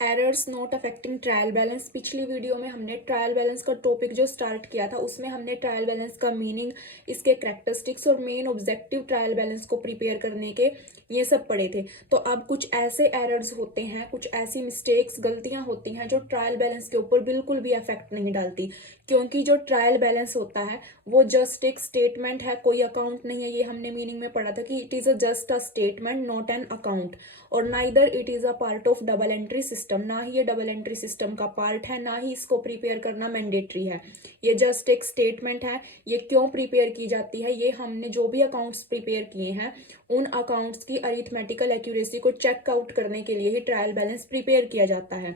Errors not affecting trial balance. पिछली video में हमने ट्रायल बैलेंस का टॉपिक जो स्टार्ट किया था उसमें हमने ट्रायल बैलेंस का मीनिंग, इसके करैक्टरिस्टिक्स और मेन ऑब्जेक्टिव ट्रायल बैलेंस को प्रिपेयर करने के ये सब पढ़े थे। तो अब कुछ ऐसे एरर्स होते हैं, कुछ ऐसी मिस्टेक्स, गलतियां होती हैं जो ट्रायल बैलेंस के ऊपर बिल्कुल भी अफेक्ट नहीं डालती, क्योंकि जो ट्रायल बैलेंस होता है वो जस्ट एक स्टेटमेंट है, कोई अकाउंट नहीं है। ये हमने मीनिंग में पढ़ा था कि it is just a statement not an account, और neither it is a part of double entry system. ना ही ये डबल एंट्री सिस्टम का पार्ट है, ना ही इसको प्रिपेयर करना मैंडेटरी है। ये जस्ट एक स्टेटमेंट है। ये क्यों प्रिपेयर की जाती है, ये हमने जो भी अकाउंट्स प्रिपेयर किए हैं उन अकाउंट्स की अरिथमेटिकल एक्यूरेसी को चेक आउट करने के लिए ही ट्रायल बैलेंस प्रिपेयर किया जाता है।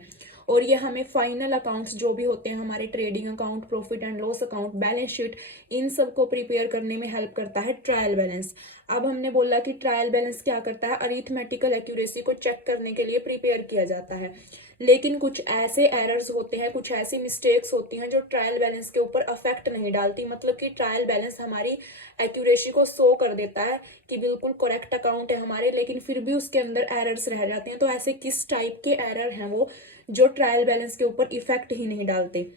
और ये हमें फाइनल अकाउंट्स जो भी होते हैं, हमारे trading account, profit and loss account, balance sheet, इन सब को प्रिपेयर करने में हेल्प करता है ट्रायल बैलेंस। अब हमने बोला कि ट्रायल बैलेंस क्या करता है, अरिथमेटिकल एक्यूरेसी को चेक करने के लिए प्रिपेयर किया जाता है। लेकिन कुछ ऐसे एरर्स होते हैं, कुछ ऐसी मिस्टेक्स होती हैं जो ट्रायल बैलेंस के ऊपर अफेक्ट नहीं डालती। मतलब कि ट्रायल बैलेंस हमारी एक्यूरेसी को शो कर देता है कि बिल्कुल करेक्ट अकाउंट है हमारे, लेकिन फिर भी उसके अंदर एरर्स रह जाते हैं। तो ऐसे किस टाइप के एरर हैं वो जो ट्रायल बैलेंस के ऊपर इफेक्ट ही नहीं डालते।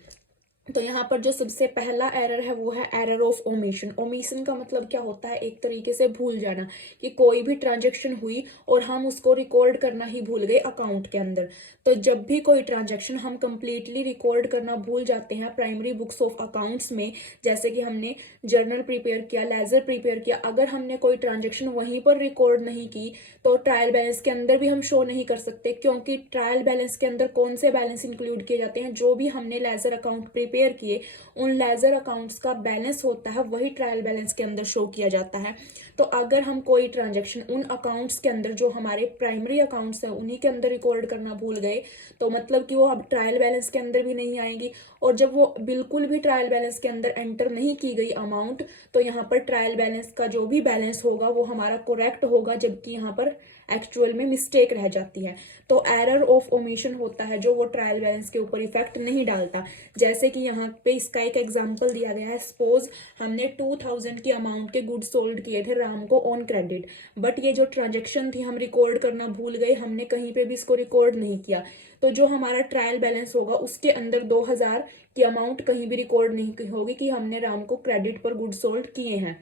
तो यहाँ पर जो सबसे पहला एरर है वो है एरर ऑफ ओमिशन। ओमिशन का मतलब क्या होता है, एक तरीके से भूल जाना, कि कोई भी ट्रांजैक्शन हुई और हम उसको रिकॉर्ड करना ही भूल गए अकाउंट के अंदर। तो जब भी कोई ट्रांजैक्शन हम कंप्लीटली रिकॉर्ड करना भूल जाते हैं प्राइमरी बुक्स ऑफ अकाउंट्स में, जैसे कि हमने जर्नल प्रिपेयर किया, लेजर प्रिपेयर किया, अगर हमने कोई ट्रांजेक्शन वहीं पर रिकॉर्ड नहीं की तो ट्रायल बैलेंस के अंदर भी हम शो नहीं कर सकते, क्योंकि ट्रायल बैलेंस के अंदर कौन से बैलेंस इंक्लूड किए जाते हैं, जो भी हमने लेजर अकाउंट प्रिपेयर किए उन लेजर अकाउंट्स का बैलेंस होता है वही ट्रायल बैलेंस के अंदर शो किया जाता है। तो अगर हम कोई ट्रांजेक्शन उन अकाउंट्स के अंदर जो हमारे प्राइमरी अकाउंट्स हैं उन्हीं के अंदर रिकॉर्ड करना भूल गए, तो मतलब कि वो अब ट्रायल बैलेंस के अंदर भी नहीं आएंगी। और जब वो बिल्कुल भी ट्रायल बैलेंस के अंदर एंटर नहीं की गई अमाउंट, तो यहाँ पर ट्रायल बैलेंस का जो भी बैलेंस होगा वो हमारा करेक्ट होगा, जबकि यहाँ पर एक्चुअल में मिस्टेक रह जाती है। तो एरर ऑफ ओमिशन होता है जो वो ट्रायल बैलेंस के ऊपर इफेक्ट नहीं डालता। जैसे कि यहाँ पे इसका एक एग्जांपल दिया गया है। सपोज हमने 2000 की अमाउंट के गुड्स सोल्ड किए थे राम को ऑन क्रेडिट, बट ये जो ट्रांजेक्शन थी हम रिकॉर्ड करना भूल गए, हमने कहीं पे भी इसको रिकॉर्ड नहीं किया। तो जो हमारा ट्रायल बैलेंस होगा उसके अंदर 2000 की अमाउंट कहीं भी रिकॉर्ड नहीं होगी कि हमने राम को क्रेडिट पर गुड्स सोल्ड किए हैं।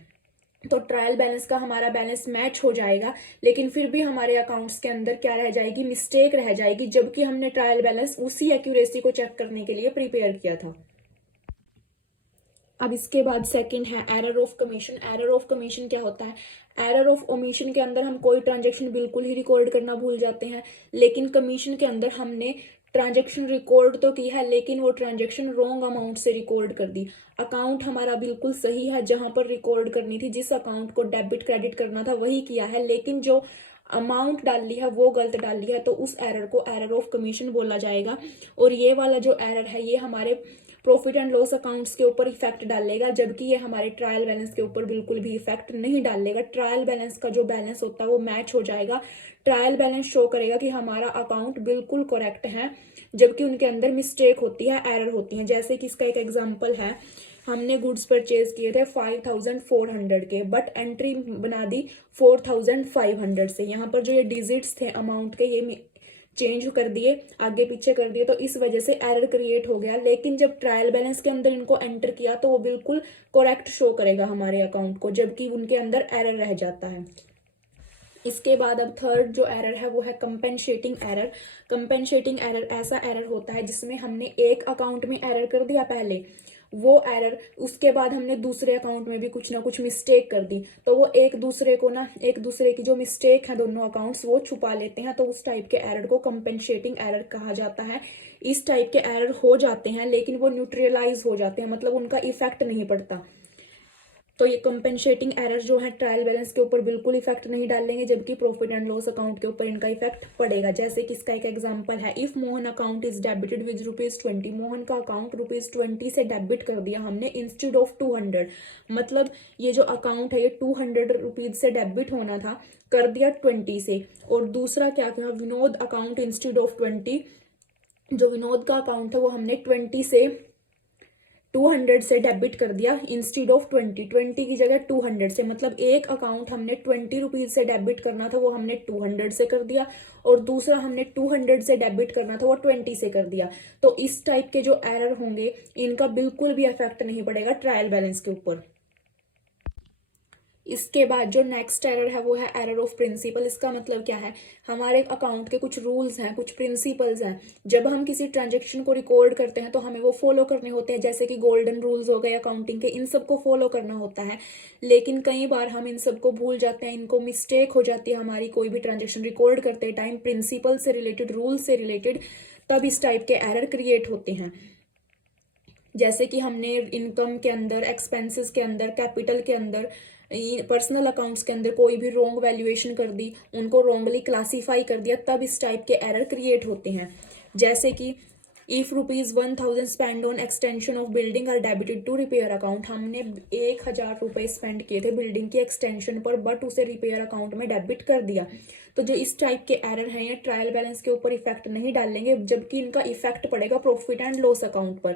तो ट्रायल बैलेंस का हमारा बैलेंस मैच हो जाएगा, लेकिन फिर भी हमारे अकाउंट्स के अंदर क्या रह जाएगी, मिस्टेक रह जाएगी, जबकि हमने ट्रायल बैलेंस उसी एक्यूरेसी को चेक करने के लिए प्रिपेयर किया था। अब इसके बाद सेकंड है error of commission. Error of commission क्या होता है, एरर ऑफ ओमिशन के अंदर हम कोई ट्रांजेक्शन बिल्कुल ही रिकॉर्ड करना भूल जाते हैं, लेकिन कमीशन के अंदर हमने ट्रांजेक्शन रिकॉर्ड तो की है लेकिन वो ट्रांजेक्शन रॉन्ग अमाउंट से रिकॉर्ड कर दी। अकाउंट हमारा बिल्कुल सही है, जहां पर रिकॉर्ड करनी थी, जिस अकाउंट को डेबिट क्रेडिट करना था वही किया है, लेकिन जो अमाउंट डाली है वो गलत डाली है, तो उस एरर को एरर ऑफ कमीशन बोला जाएगा। और ये वाला जो एरर है ये हमारे प्रॉफिट एंड लॉस अकाउंट्स के ऊपर इफेक्ट डालेगा, जबकि ये हमारे ट्रायल बैलेंस के ऊपर बिल्कुल भी इफेक्ट नहीं डालेगा। ट्रायल बैलेंस का जो बैलेंस होता है वो मैच हो जाएगा। ट्रायल बैलेंस शो करेगा कि हमारा अकाउंट बिल्कुल करेक्ट है, जबकि उनके अंदर मिस्टेक होती है, एरर होती है। जैसे कि इसका एक एग्जांपल है, हमने गुड्स परचेज किए थे 5400 के, बट एंट्री बना दी 4500 से। यहाँ पर जो ये डिजिट्स थे अमाउंट के ये चेंज कर दिए, आगे पीछे कर दिए, तो इस वजह से एरर क्रिएट हो गया। लेकिन जब ट्रायल बैलेंस के अंदर इनको एंटर किया तो वो बिल्कुल करेक्ट शो करेगा हमारे अकाउंट को, जबकि उनके अंदर एरर रह जाता है। इसके बाद अब थर्ड जो एरर है वो है कंपेंसेटिंग एरर। कंपेंसेटिंग एरर ऐसा एरर होता है जिसमें हमने एक अकाउंट में एरर कर दिया पहले, वो एरर उसके बाद हमने दूसरे अकाउंट में भी कुछ ना कुछ मिस्टेक कर दी, तो वो एक दूसरे की जो मिस्टेक है दोनों अकाउंट्स वो छुपा लेते हैं, तो उस टाइप के एरर को कंपेंसेटिंग एरर कहा जाता है। इस टाइप के एरर हो जाते हैं लेकिन वो न्यूट्रलाइज हो जाते हैं, मतलब उनका इफेक्ट नहीं पड़ता। तो ये कंपेंसेटिंग एरर जो है ट्रायल बैलेंस के ऊपर बिल्कुल इफेक्ट नहीं डालेंगे, जबकि प्रॉफिट एंड लॉस अकाउंट के ऊपर इनका इफेक्ट पड़ेगा। जैसे कि इसका एक एग्जांपल है, if Mohan account is debited with ₹20, Mohan का अकाउंट ₹20 से डेबिट कर दिया हमने इंस्टेड ऑफ 200, मतलब ये जो अकाउंट है ये ₹200 से डेबिट होना था, कर दिया 20 से। और दूसरा क्या किया, विनोद अकाउंट इंस्टेड ऑफ 20, जो विनोद का अकाउंट है वो हमने 20 से 200 से डेबिट कर दिया इंस्टीड ऑफ 20 की जगह 200 से, मतलब एक अकाउंट हमने 20 रुपीज से डेबिट करना था वो हमने 200 से कर दिया, और दूसरा हमने 200 से डेबिट करना था वो 20 से कर दिया। तो इस टाइप के जो एरर होंगे इनका बिल्कुल भी इफेक्ट नहीं पड़ेगा ट्रायल बैलेंस के ऊपर। इसके बाद जो नेक्स्ट एरर है वो है एरर ऑफ प्रिंसिपल। इसका मतलब क्या है, हमारे अकाउंट के कुछ रूल्स हैं, कुछ प्रिंसिपल्स हैं, जब हम किसी ट्रांजेक्शन को रिकॉर्ड करते हैं तो हमें वो फॉलो करने होते हैं, जैसे कि गोल्डन रूल्स हो गए अकाउंटिंग के, इन सबको फॉलो करना होता है। लेकिन कई बार हम इन सबको भूल जाते हैं, इनको मिस्टेक हो जाती है हमारी कोई भी ट्रांजेक्शन रिकॉर्ड करते टाइम प्रिंसिपल से रिलेटेड, रूल से रिलेटेड, तब इस टाइप के एरर क्रिएट होते हैं। जैसे कि हमने इनकम के अंदर, एक्सपेंसेस के अंदर, कैपिटल के अंदर, पर्सनल अकाउंट्स के अंदर कोई भी रॉन्ग वैल्यूएशन कर दी, उनको रॉन्गली क्लासीफाई कर दिया, तब इस टाइप के एरर क्रिएट होते हैं। जैसे कि if ₹1000 spend on extension of building are debited to repair account, हमने 1000 रुपए स्पेंड किए थे बिल्डिंग की एक्सटेंशन पर, बट उसे रिपेयर अकाउंट में डेबिट कर दिया। तो जो इस टाइप के एरर हैं ये ट्रायल बैलेंस के ऊपर इफेक्ट नहीं डालेंगे, जबकि इनका इफेक्ट पड़ेगा प्रॉफिट एंड लॉस अकाउंट पर।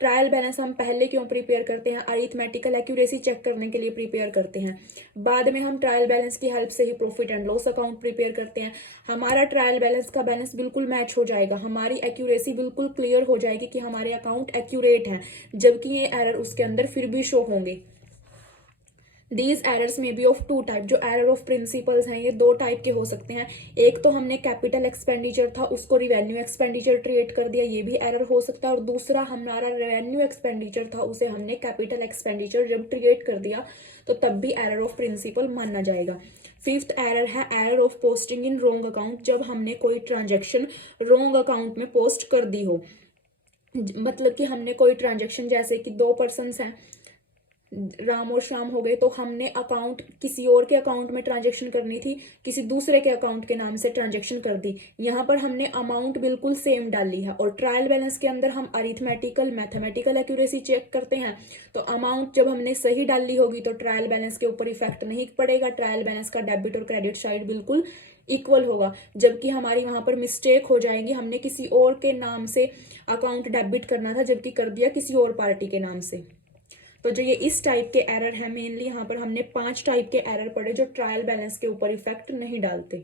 ट्रायल बैलेंस हम पहले क्यों प्रिपेयर करते हैं, अरिथमेटिकल एक्यूरेसी चेक करने के लिए प्रिपेयर करते हैं। बाद में हम ट्रायल बैलेंस की हेल्प से ही profit and loss account prepare करते हैं। हमारा ट्रायल बैलेंस का बैलेंस बिल्कुल मैच हो जाएगा, हमारी एक्यूरेसी बिल्कुल क्लियर हो जाएगी कि हमारे अकाउंट एक्यूरेट हैं, जबकि ये एरर उसके अंदर फिर भी शो होंगे। दीज एरर्स में बी ऑफ टू टाइप, जो एरर ऑफ प्रिंसिपल्स हैं ये दो टाइप के हो सकते हैं। एक तो हमने कैपिटल एक्सपेंडिचर था उसको रिवेन्यू एक्सपेंडिचर ट्रीट कर दिया, ये भी एरर हो सकता है। और दूसरा हमारा रेवेन्यू एक्सपेंडिचर था उसे हमने कैपिटल एक्सपेंडिचर जब ट्रीट कर दिया तो तब भी एरर ऑफ प्रिंसिपल माना जाएगा। फिफ्थ एरर है error of posting in wrong account, जब हमने कोई ट्रांजेक्शन रॉन्ग अकाउंट में पोस्ट कर दी हो। मतलब कि हमने कोई ट्रांजेक्शन, जैसे कि दो पर्सन्स हैं राम और श्याम हो गए, तो हमने अकाउंट किसी और के अकाउंट में ट्रांजैक्शन करनी थी, किसी दूसरे के अकाउंट के नाम से ट्रांजैक्शन कर दी। यहाँ पर हमने अमाउंट बिल्कुल सेम डाली है, और ट्रायल बैलेंस के अंदर हम अरिथमेटिकल मैथमेटिकल एक्यूरेसी चेक करते हैं। तो अमाउंट जब हमने सही डाली होगी तो ट्रायल बैलेंस के ऊपर इफेक्ट नहीं पड़ेगा, ट्रायल बैलेंस का डेबिट और क्रेडिट साइड बिल्कुल इक्वल होगा। जबकि हमारी वहां पर मिस्टेक हो जाएगी, हमने किसी और के नाम से अकाउंट डेबिट करना था जबकि कर दिया किसी और पार्टी के नाम से। तो जो ये इस टाइप के एरर है, मेनली यहाँ पर हमने 5 टाइप के एरर पढ़े जो ट्रायल बैलेंस के ऊपर इफेक्ट नहीं डालते।